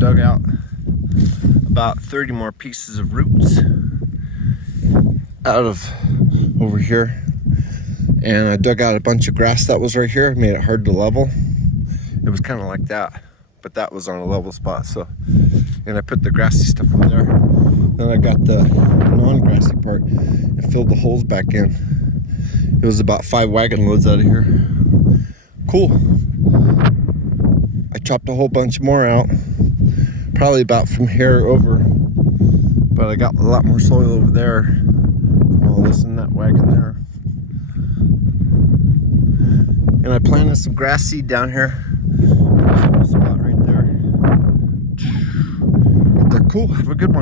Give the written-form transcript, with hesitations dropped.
dug out about 30 more pieces of roots out of over here. And I dug out a bunch of grass that was right here, made it hard to level. It was kind of like that, but that was on a level spot. So, and I put the grassy stuff over there. Then I got the non-grassy part and filled the holes back in. It was about 5 wagon loads out of here. Cool. I chopped a whole bunch more out, probably about from here over, but I got a lot more soil over there from all this in that wagon there. And I planted some grass seed down here. There's a little spot right there. Cool. Have a good one.